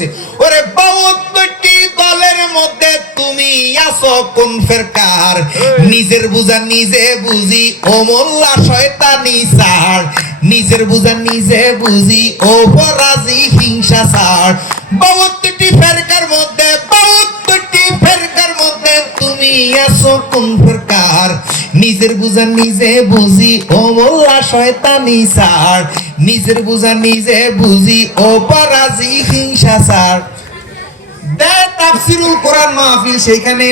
কইছে ওরে বাউত্তরটি দলের মধ্যে তুমি আছো? কোন ফেরকার? নিজের বুঝা নিজে বুঝি ও মোল্লা শয়তানি সার। নিজের বুঝা নিজে বুঝি ও পরাজি হিংসা সার। বাউত্তরটি ফেরকার মধ্যে বাউত্তরটি ফেরকার মধ্যে তুমি আছো? কোন ফেরকার? নিজের বুঝা নিজে বুঝি, ও মোল্লা শয়তানি সার। নিজের বুঝা নিজে বুঝি, ও পরাজি হিংসা সার।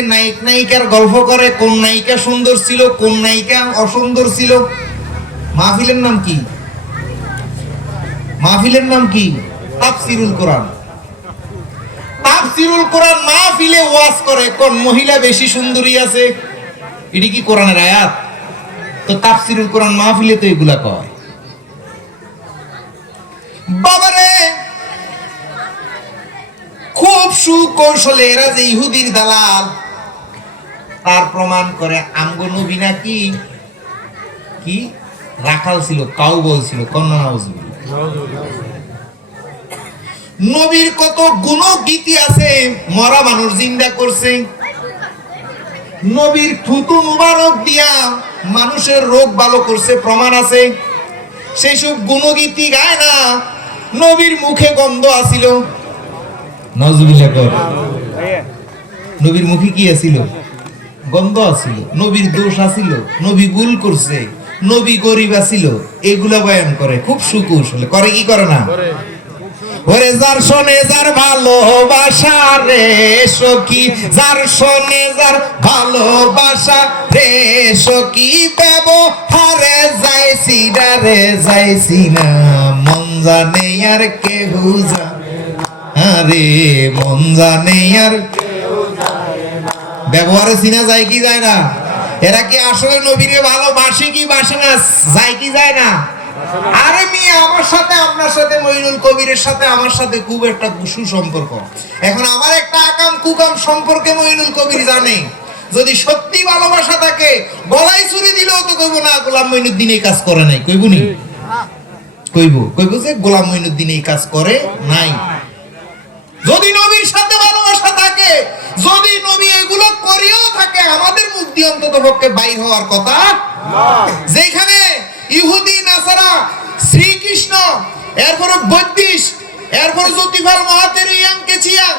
নায়ক নায়িকার গল্প করে, কোন নায়িকা সুন্দর ছিল, কোন নায়িকা অসুন্দর ছিল। মাহফিলের নাম কি? মাহফিলের নাম কি? তাফসিরুল কোরআন। তাফসিরুল কোরআন মাহফিলে ওয়াজ করে, কোন মহিলা বেশি সুন্দরী আছে? এটি কি কোরআনের আয়াত? তো তাফসিরুল কোরআন মাহফিলে তো এগুলা কয়। বাবারে! খুব সুকৌশলে এরা যে ইহুদির দালাল, তার প্রমাণ করে আমগো নবী নাকি কি? রাখাল ছিল কাউ বলছিল কন্যা নবীর কত গুণ গীতি আছে, মরা মানুষ জিন্দা করছে। নবীর থুতু মুবারক দিয়া মানুষের রোগ ভালো করছে, প্রমাণ আছে। সেই সব গুণগীতি গায় না, নবীর মুখে গন্ধ আসিল। নবীর মুখে কি আছিল গন্ধ আছিল নবীর দোষ আছিল নবী ভুল করছে। নবী গরিব আছিল এগুলা বয়ান করে। খুব সুকৌশলে। করে কি করে না? ওরে যার শোনে যার ভালোবাসা রে সখী, যার শোনে যার ভালোবাসা রে সখী ব্যবহারে যাইছি না রে, যাইছি না। মন জানে আর কেহ জানে আরে মন জানে আর ব্যবহারে চিনা যায় কি যায় না? এরা কি আসলে নবীরে ভালোবাসে কি বাসে না? যায় কি যায় না? আরে মিয়া আমার সাথে আপনার সাথে মইনুল কবিরের সাথে আমার সাথে খুব একটা সুসম্পর্ক। এখন আমার একটা আকাম কুকাম সম্পর্কে মইনুল কবির জানে। যদি সত্যি ভালোবাসা থাকে গলায় চুরি দিলেও তো কইব না গোলাম মইনুদ্দিন এই কাজ করে নাই। কইব নি? কইব কইব যে গোলাম মইনুদ্দিন এই কাজ করে নাই। যদি নবীর সাথে ভালোবাসা থাকে যদি নবী এগুলো করিয়েও থাকে আমাদের দিয়ে অন্তত পক্ষে বাইর হওয়ার কথা। যেখানে ইহুদি, নাসারা, শ্রীকৃষ্ণ, এরপরে বৈদ্যিস এরপরে জ্যোতিফাল মহাতের ইয়াংকে চিয়াং,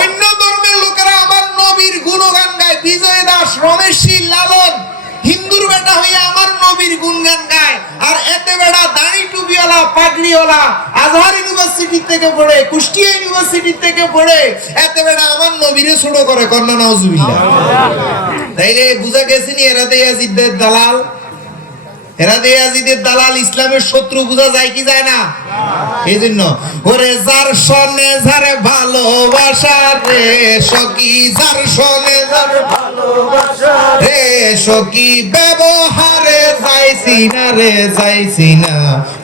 অন্য ধর্মের লোকেরা আমার নবীর গুণগান গায়। বিজয় দাস, রমেশ, লালন, হিন্দুর বেটা হইয়া আমার নবীর গুণগান গায়। আর এতে বেড়া দাড়ি টুপিওয়ালা, পাগড়িওয়ালা, আজহার ইউনিভার্সিটি থেকে পড়ে, কুষ্টিয়া ইউনিভার্সিটি থেকে পড়ে, এতে বেড়া আমার নবীরে ছোট করে কন্যা নাউজুবিল্লাহ। তাইলে বুঝা গেছে নি এরা দেয়া দালাল। এরা দেয়া জিদের দালাল ইসলামের শত্রু বোঝা যায় কি যায় না? এই জন্য ওরে যার সনে যার ভালোবাসা রে সকি যার সনে যার রে সকি ব্যবহারে যাইছি না রে, যাইছি না।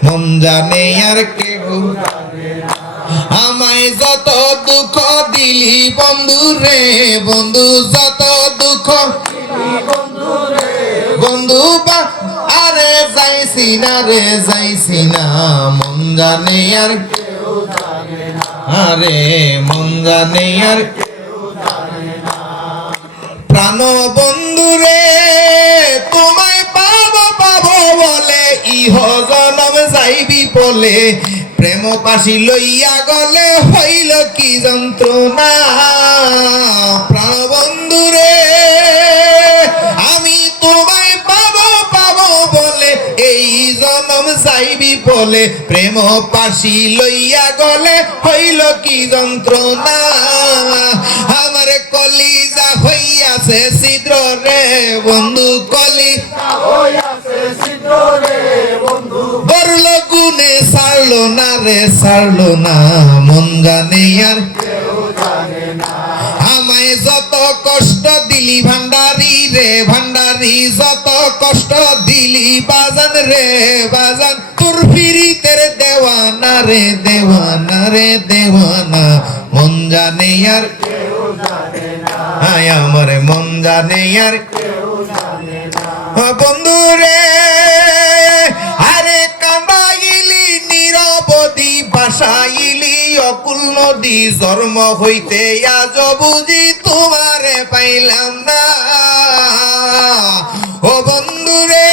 মন জানে আর কেউ আমায় যত দুঃখ দিলি বন্ধু রে, বন্ধু, যত দুঃখ বন্ধু বা যাইছি রে, যাইছি না। আর আরে, মন আর প্রাণ বন্ধু রে, তোমায় বলে, ইহ জনম যাইবি বলে প্রেম পাশি লইয়া গলে হইল কি যন্ত্রণা। প্রাণ বন্ধু রে, আমি তোমায় পাবো জনম বলে, প্রেম পাশি লইয়া গলে, হইল কি যন্ত্রণা? আমার কলিজা হইয়াছে ছিদ্র রে, বন্ধু কলি। বরল গুনে সারলো না রে সারলো না, মন জানে আর। আমায় যত কষ্ট দিলি রে ভান্ডারি, যত কষ্ট দিলি বাজান রে বাজান। তোর ফিরিতের দেওয়ানা রে দেওয়ানা রে দেওয়ানা। মন জানে আর হায় আমার মন জানে আর বন্ধু রে, আরে কান্দাইলি নিরবধি পাশাইলি অকুল নদী জন্ম হইতে আজ বুঝি তোমারে পাইলাম না। ও বন্ধুরে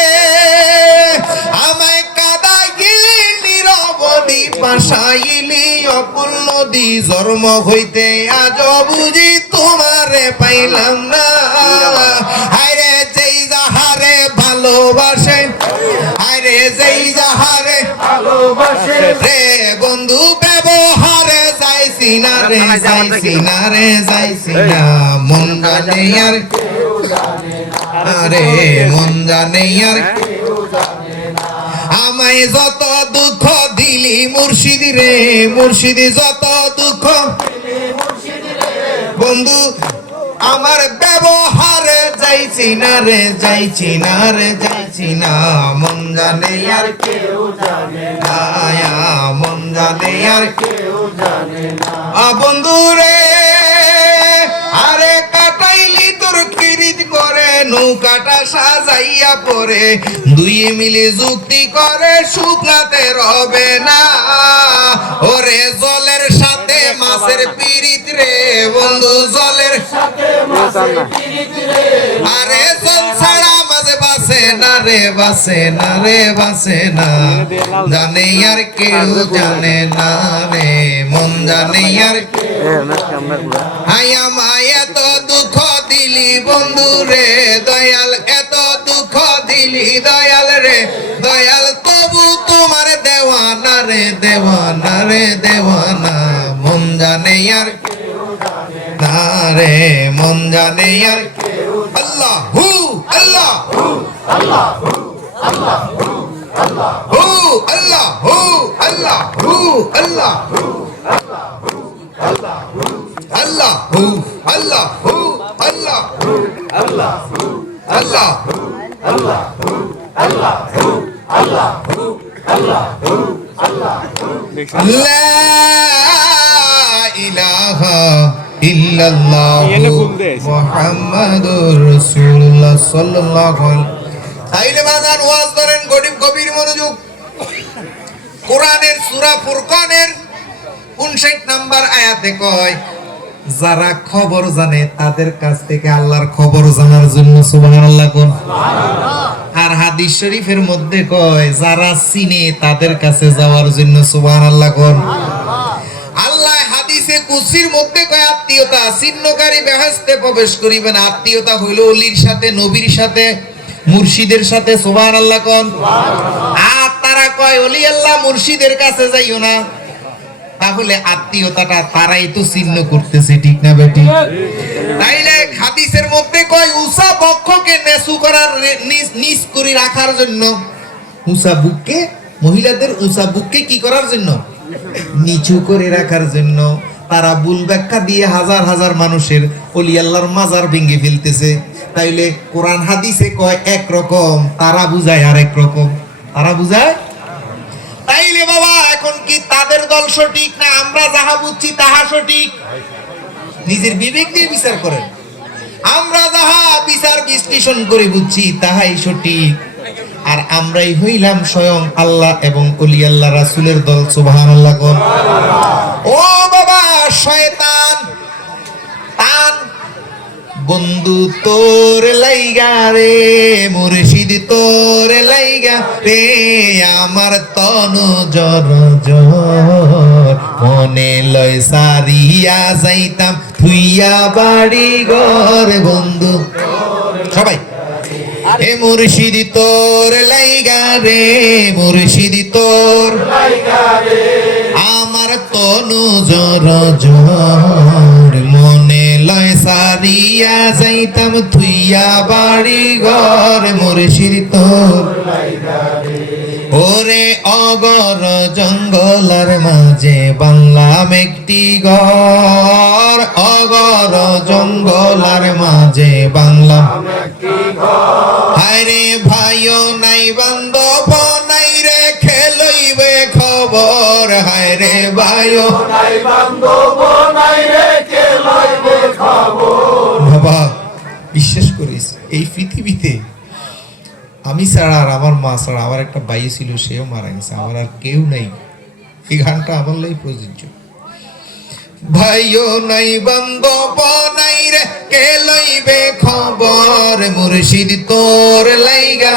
আমায় কাদা গিলি নীরবদি পাশাইলি অকুল নদী জন্ম হইতে আজ বুঝি তোমারে পাইলাম না। আরে যেই যাহারে ভালোবাসে আরে যেই যাহারে ভালোবাসে। রে বন্ধু না রে যাইছি না রে যাইছি না মন জানে আর আরে মন জানে আর আমায় যত দুঃখ দিলি মুর্শিদি রে মুর্শিদি যত দুঃখ বন্ধু আমার ব্যবহারে যাইছি না রে যাইছি না রে যাইছি না মন জানে আর কেউ জানে আয়া মন জানে আর কেউ জানে না। আ বন্ধু রে আরে কাটাইলি তোর কিরিত করে, নৌকাটা সাজাইয়া পরে। দুই মিলে যুক্তি করে, শুকনাতে রবে না। ওরে জলের সাথে মাছের পিরিত রে, বন্ধু জলের আরে জল ছাড়া মাঝে বাসে না রে, বাসে না রে, বাসে না। জানে আর কেউ জানে না রে। জানে আর হাই আমায় এত দুঃখ দিলি বন্ধু রে দয়াল এত দুঃখ দিলি দয়াল রে। দয়াল তবু তোমার দেওয়ানা রে দেওয়ানা রে দেওয়ানা। মন জানে আর না রে মন জানে আর আল্লাহ হু আল্লাহ হু আল্লাহ। হু আল্লাহ হু আল্লাহ হু আল্লাহ। হু আল্লাহ হু আল্লাহ হু আল্লাহ হু আল্লাহ লা ইলাহা ইল্লাল্লাহ মুহাম্মাদুর রাসূলুল্লাহ সাল্লাল্লাহু আলাইহি তাইলে বাজান ওয়াজ করেন গরিব কবির মনোযোগ কোরআনের সূরা ফুরকানের 59 নাম্বার আয়াতে কয়, যারা খবর জানে, তাদের কাছ থেকে আল্লাহর খবর জানার জন্য আর হাদিস শরীফের মধ্যে কয়, যারা চিনে, তাদের কাছে যাওয়ার জন্য সুবহানাল্লাহ কোন? আল্লাহ হাদিসে কুসির মধ্যে কয়, আত্মীয়তা চিহ্নকারী বেহেশতে প্রবেশ করিবে না আত্মীয়তা হইল অলির সাথে, নবীর সাথে, মুর্শিদের সাথে, সুবহানাল্লাহ কোন? আর তারা কয়, অলি আল্লাহ মুর্শিদের কাছে যাইও না। তাহলে আত্মীয়তাটা তারাই তো চিহ্ন করতেছে ঠিক না বেটি? তাইলে হাদিসের মধ্যে কয় উসা বক্ষকে নেসু করার নিচ করে রাখার জন্য। উসা বুককে মহিলাদের উসা বুককে কি করার জন্য? নিচু করে রাখার জন্য। তারা ভুল ব্যাখ্যা দিয়ে হাজার হাজার মানুষের অলি আল্লাহর মাজার ভেঙে ফেলতেছে। তাইলে কোরআন হাদিসে কয় এক রকম তারা বুঝায় আর এক রকম। তারা বুঝায় বাবা, এখন কি তাদের দল সঠিক না আমরা যাহা বুঝছি তাহা সঠিক? নিজের বিবেক দিয়ে বিচার করেন। আমরা যাহা বিচার বিশ্লেষণ করে বুঝছি তাহাই সঠিক। আর আমরাই হইলাম স্বয়ং আল্লাহ এবং অলি আল্লাহ রাসুলের দল সুবাহান আল্লাহ ও বাবা, শয়তান! তান বন্ধু তোর লাইগা রে, মুর্শিদ তোর লাইগা রে, আমার তনু জর জর মনে লয় সারিয়া যাইতাম, থুইয়া বাড়ি ঘর বন্ধু। সবাই। হে মুর্শিদ তোর লাইগা রে, মুর্শিদ তোর আমার তনু জর জর মনে লয় সারিয়া যাইতাম থুইয়া বাড়ি ঘর মুর্শিদ তোর ওরে অগর জঙ্গলার মাঝে বাংলাম একটি ঘর। অগর জঙ্গলার মাঝে বাংলাম হায়রে ভাইও নাই, বান্ধব নাই রে, খেলইবে খবর। হায়রে ভাইও নাই, বান্ধব বিশ্বাস করিস এই পৃথিবীতে আমি ছাড়া আর আমার মা ছাড়া আমার একটা বাইয়ে ছিল, সেও মারা গেছে, আমার আর কেউ নাই। এই গানটা আমার লাই প্রযোজ্য। ভাইও নাই বান্ধব নাই রে, কে লইবে খবর? মুর্শিদ তোর লাইগা,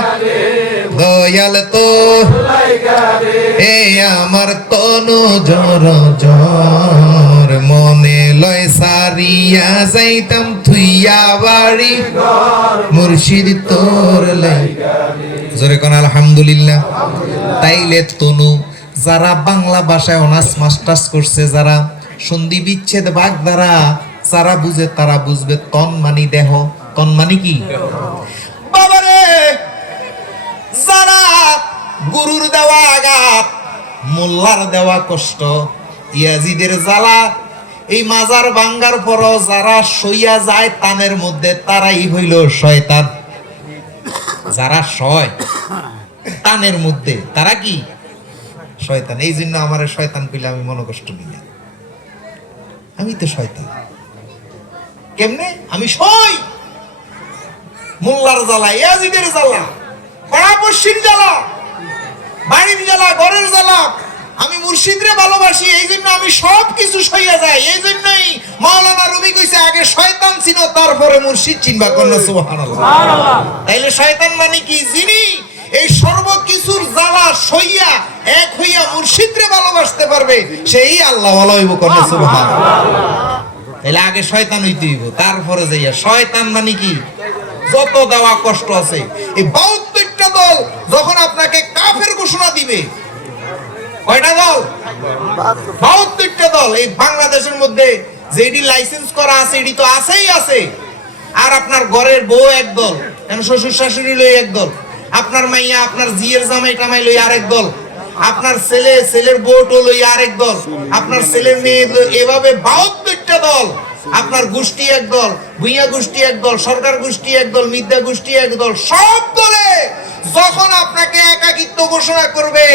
দয়াল তো এ আমার তনু জর জর, মনে লয় সারিয়া যাইতাম থুইয়া বাড়ি। মুর্শিদ তোর লাইগা জোরে কোন, আলহামদুলিল্লাহ। তাইলে তনু, যারা বাংলা ভাষায় অনার্স মাস্টার্স করছে, যারা সন্ধি বিচ্ছেদ বাগ দ্বারা যারা বুঝে তারা বুঝবে তন মানি দেহ। তন মানি কি? বাবারে, যারা গুরুর দেওয়া আঘাত, মোল্লার দেওয়া কষ্ট, ইয়াজিদের জ্বালা, এই মাজার ভাঙ্গার পর যারা সইয়া যায় তানের মধ্যে, তারাই হইল শয়তান। যারা সয় তানের মধ্যে, তারা কি? শয়তান। এই জন্য আমার শয়তান পেলে আমি মনে কষ্ট নিই না। আমি তো শয়তান। কেমনে? আমি সই! মোল্লার জ্বালা ইয়াজিদের জ্বালা পাড়া পশ্চিম জ্বালা বাড়ির জ্বালা ঘরের জ্বালা। আমি মুর্শিদরে ভালোবাসি এই জন্য আমি সব কিছু সইয়া যাই। এই জন্যই মাওলানা রবি কইছে আগে শয়তান ছিল তারপরে মুর্শিদ চিনবা কন্যা সুবহানাল্লাহ। তাইলে শয়তান মানে কি? যিনি এই সর্বকিছুর জ্বালা সইয়া এক হইয়া মুর্শিদরে ভালোবাসতে পারবে সেই আল্লাহ ভালো হইব কন্যা সুবহানাল্লাহ। তাইলে আগে শয়তান হইতে হইব তারপরে যাইয়া শয়তান মানে কি? যত দেওয়া কষ্ট আছে। এই বাউত্তরটা দল যখন আপনাকে কাফের ঘোষণা দিবে কয়টা দল? বাউত্তরটা দল। এই বাংলাদেশের মধ্যে যেটি লাইসেন্স করা আছে এটি তো আছেই আছে। আর আপনার ঘরের বউ এক দল কেন শ্বশুর শাশুড়ি লই এক দল? আপনার মাইয়া আপনার জিয়ের জামাই টামাই লই আরেক দল। আপনার ছেলে, ছেলের বউটো লই আরেক দল। আপনার ছেলের মেয়ে এভাবে বাহাত্তরটা দল। আপনার গোষ্ঠী এক দল, ভুইয়া গোষ্ঠী এক দল, সরকার গোষ্ঠী এক দল মিদ্যা গোষ্ঠী এক দল, সব দলে যখন আপনাকে একাকিত্ব ঘোষণা করবে,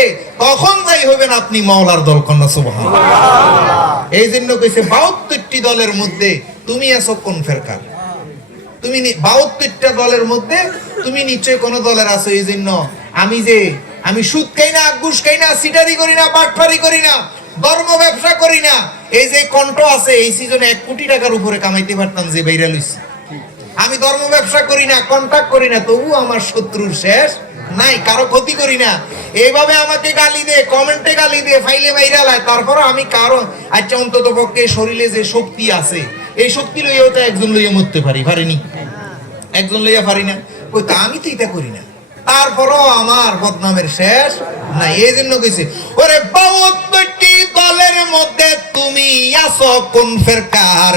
তখন যাই হবেন আপনি মাওলার দল, কন্যা সুবহান এই জন্য কইছে বাহাত্তরটি দলের মধ্যে তুমি আছো কোন ফেরকার? তুমি বাহাত্তরটা দলের মধ্যে তুমি নিশ্চয় কোন দলের আছো, এই জন্য আমি যে আমি সুদ খাই না, ঘুষ খাই না, সিটারি করি না, বাটফারি করি না, ধর্ম ব্যবসা করি না। এই যে কণ্ঠ আছে, এই সিজনে এক কোটি টাকার উপরে কামাইতে পারতাম যে বাইরা লইছি। আমি ধর্ম ব্যবসা করি না কন্টাক্ট করি না, তবু আমার শত্রুর শেষ নাই, কারও ক্ষতি করি না। এইভাবে আমাকে গালি দে, কমেন্টে গালি দে, ফাইলে ভাইরাল হয় তারপর আমি কারও আচ্ছা অন্তত পক্ষে শরীরে যে শক্তি আছে, এই শক্তি লইয়াও তো একজন লইয়া মরতে পারি, পারিনি? একজন লইয়া পারি না। ওই তো আমি তো এটা করি না। তারপরও আমার বদনামের শেষ না এই জন্য কইছে, ওরে দলের মধ্যে তুমি আছো কোন ফেরকার?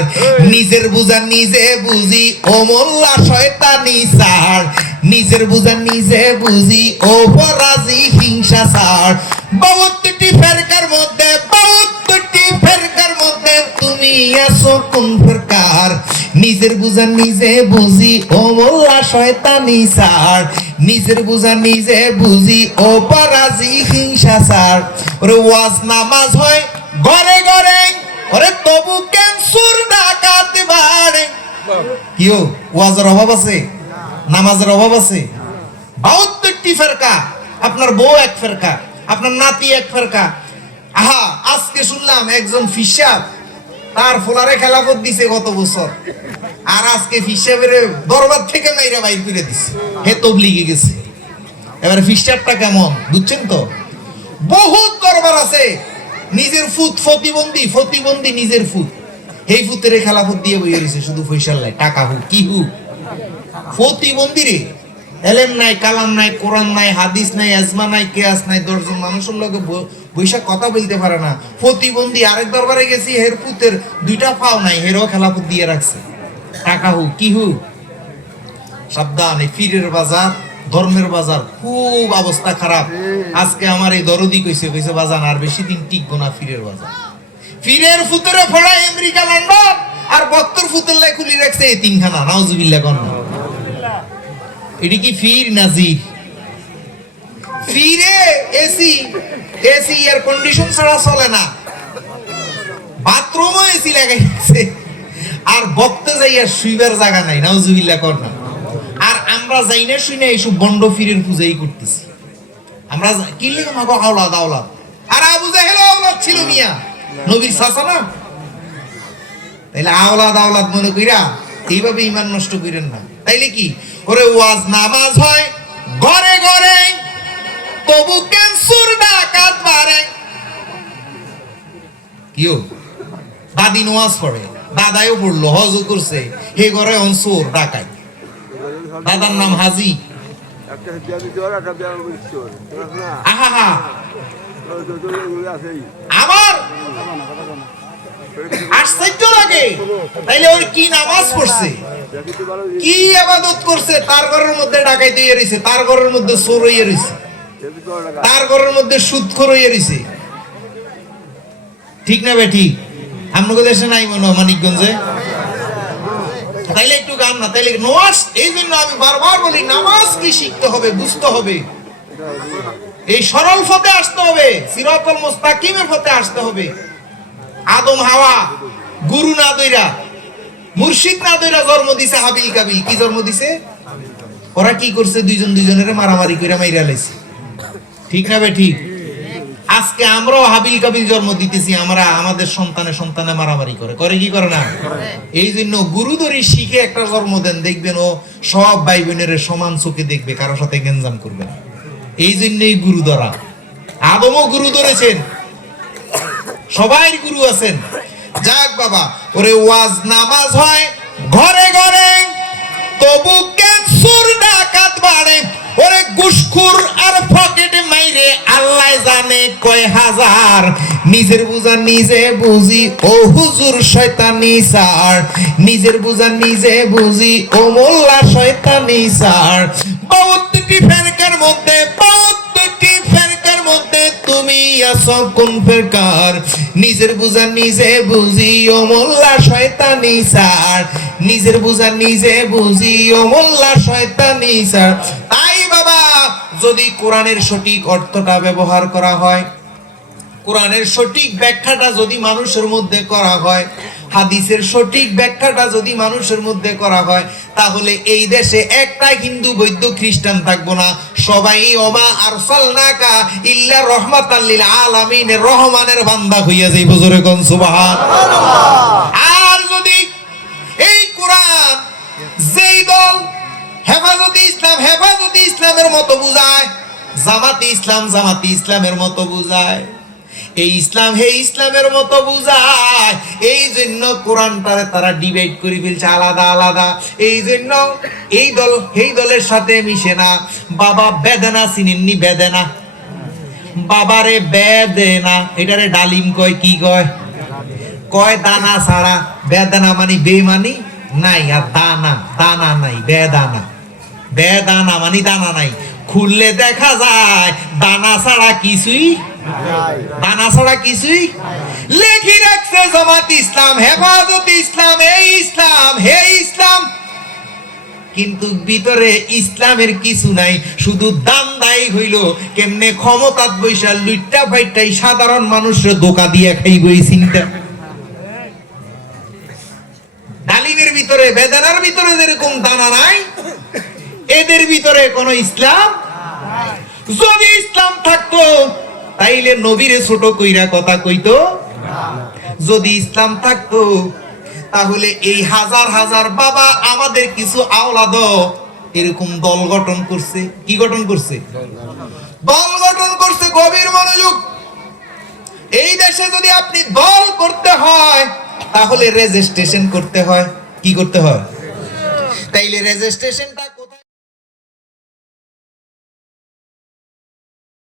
নিজের বুঝা নিজে বুঝি, ও মোল্লা শয়তানি সার। নিজের বুঝা নিজে বুঝি, ও পরাজি হিংসা সার। বাউত্তরটি ফেরকার মধ্যে ফেরকার মধ্যে তুমি আছো কোন নিজের বুঝা নিজে বুঝি, ও মোল্লা শয়তানি সার। নিজের বুঝা নিজে বুঝি, ও পরাজি হিংসা সার। ওরে ওয়াজ নামাজ হয় ঘরে ঘরে, ওরে তবু ক্যান্সার ডাকাত বাড়ে। কিও ওয়াজের অভাব আছে? নামাজের অভাব আছে? বাহাত্তরটি ফেরকা, আপনার বউ এক ফেরকা, আপনার নাতি এক ফেরকা। আহা, আজকে শুনলাম একজন ফিসাব তার ফোলারে খেলাফত দিছে গত বছর। আর আজকে ফিসাবের দরবার থেকে মাইরা বাইর করে দিছে। হে তবলিগে গেছে। এবার ফিসাবটা কেমন? বুঝছেন তো? বহুত দরবার আছে। নিজের ফুত, ফতিবন্দি ফতিবন্দি নিজের ফুত। এই ফুতের খেলাফত দিয়ে বইয়ে রয়েছে, শুধু পয়সার লাই টাকা হোক, কি হোক। প্রতিবন্ধী রে। এলেম নাই, কালাম নাই, কোরআন নাই, হাদিস নাই, আজমা নাই, কেয়াস নাই, দশজন মানুষের ব- বৈশাখ কথা বলতে পারে না। প্রতিবন্ধী আরেক দরবারে গেছি, হের পুতের দুইটা পাও নাই, হেরও খেলাফত দিয়ে রাখছে। টাকা হোক, কি হোক, সাবধান, এই ফিরের বাজার, ধর্মের বাজার, খুব অবস্থা খারাপ। আজকে আমার এই দরদি কইছে কইছে, বাজান, আর বেশি দিন টিকবো না ফিরের বাজার। ফিরের ফুতরে ফোড়া আমেরিকা লন্ডন, আর বক্তর ফুতের লাই খুলি রাখছে এই তিনখানা, নাউজুবিল্লাহ কন্যা এটি কি ফির নাজির ফিরে এসি এসি এয়ার কন্ডিশন ছাড়া চলে না। বাথরুমও এসি লাগাইছে। আর বক্তে যাইয়া শুইবার জায়গা নাই, নাউজুবিল্লাহ কর না। আর আমরা যাই না শুই না এইসব বন্ড ফিরের পূজাই করতেছি। আমরা কি লিখে মাগো হাওলা দাওলা আর আবু জাহেল আওলাদ ছিল মিয়া। নবীর চাচা না? তাইলে আওলাদ আওলাদ মনে কইরা এইভাবে ইমান নষ্ট কইরেন না। তাইলে কি? ওরে ওয়াজ নামাজ হয়, ঘরে ঘরে, তবু ক্যান্সার ডাকাত বাড়ে কিও? দাদি নোয়াজ পড়ে। দাদাইও পড়ল হজও করছে। হে ঘরে অনসুর ডাকাই দাদার নাম হাজি। আমার আশ্চর্য লাগে। তাইলে ওর কি নামাজ পড়ছে? কি আবাদত করছে? তার ঘরের মধ্যে ডাকাইতে ইয়ে রয়েছে তার ঘরের মধ্যে চোর হইয়া রয়েছে তার ঘরের মধ্যে সুদখোর হইয়া রয়েছে ঠিক না বে ঠিক? আপনাকে দেশে নাই মনে মানিকগঞ্জে। তাইলে একটু গান না, তাইলে নামাজ এই জন্য আমি বারবার বলি, নামাজ কি শিখতে হবে, বুঝতে হবে। এই সরল পথে আসতে হবে, সিরাতুল মুস্তাকিমের পথে আসতে হবে। আদম হাওয়া, গুরু না দইরা, মুর্শিদ না দইরা জন্ম দিছে হাবিল কাবিল। কি জন্ম দিছে? ওরা কি করছে, দুইজন দুইজনের মারামারি করে মাইরা লাইছে। ঠিক না বে, ঠিক? আজকে আমরাও হাবিল কাবিল জন্ম দিতেছি আমরা আমাদের সন্তানে সন্তানে মারামারি করে। করে কি করে না? এই জন্য গুরুদরি শিখে একটা জন্ম দেন দেখবেন ও সব ভাই বোনের সমান চোখে দেখবে কারোর সাথে গেঞ্জাম করবে না। এই জন্যই গুরু ধরা আদমও গুরু ধরেছেন। সবাই গুরু আছেন। যাক বাবা ওরে ওয়াজ নামাজ হয় ঘরে ঘরে তবু ক্যান্সার ডাকাত বাড়ে। ওরে গুসখুর আর পকেটে মাইরে আল্লাহ জানে কয় হাজার। নিজের বুঝা নিজে বুঝি, ও হুজুর শয়তানি স্যার। নিজের বুঝা নিজে বুঝি, ও মোল্লা শয়তানি স্যার। বাউত্তটি ফেরকার মধ্যে বাউত্তটি ফেরকার মধ্যে তুমি আছো কোন ফেরকার? নিজের বুঝা নিজে বুঝি, ও মোল্লা শয়তানি স্যার। নিজের বুঝা নিজে বুঝি, ও মোল্লা শয়তানি স্যার। তাই যদি কোরআনের সঠিক অর্থটা ব্যবহার করা হয় কোরআনের সঠিক ব্যাখ্যাটা যদি মানুষের মধ্যে করা হয় হাদিসের সঠিক ব্যাখ্যাটা যদি মানুষের মধ্যে করা হয় তাহলে এই দেশে একটা হিন্দু বৈদ্য খ্রিস্টান থাকব না। সবাই ওমা আরসালনাকা ইল্লা রহমাতাল লিল আলামিনের রহমানের বান্দা হইয়া যাইব জোরে কোন আর যদি এই কোরআন যেই দল হেফাজতে ইসলাম, হেফাজতে ইসলামের মতো বুঝায়। জামাতি ইসলাম, জামাতি ইসলামের মতো বুঝায়। এই ইসলাম, হে ইসলামের মতো বুঝায়। এই জন্য কোরআনটারে তারা ডিভাইড করে ফেলছে, আলাদা আলাদা। এই জন্য এই দল, এই দলের সাথে মিশে না। বাবা বেদনা চিনেননি, বেদনা। বাবারে বেদেনা, এটারে ডালিম কয়, কি কয়? কয়, দানা ছাড়া। বেদানা মানে বেমানি নাই আর দানা দানা নাই, বেদানা। বেদানা মানে দানা নাই। খুললে দেখা যায় দানা ছাড়া কিছুই দানা ছাড়া কিছুই লেখি রাখছে জামাত ইসলাম হেফাজত ইসলাম এই ইসলাম হে ইসলাম। কিন্তু ভিতরে ইসলামের কিছু নাই শুধু দাম দায়ী হইল কেমনে ক্ষমতাত বৈশা লুইটা ফাইটাই সাধারণ মানুষের দোকা দিয়ে খাইব এই চিন্তা ডালিমের ভিতরে বেদানার ভিতরে যেরকম দানা নাই এদের ভিতরে কোন ইসলাম যদি ইসলাম থাকতো, তাইলে নবীরে ছোট কইরা কথা কইতো যদি ইসলাম থাকতো, তাহলে এই হাজার হাজার বাবা আমাদের কিছু আওলাদ এরকম দল গঠন করছে। কি গঠন করছে? দল গঠন করছে গভীর মনোযোগ। এই দেশে যদি আপনি দল করতে হয়, তাহলে রেজিস্ট্রেশন করতে হয়। কি করতে হয়? তাইলে রেজিস্ট্রেশনটা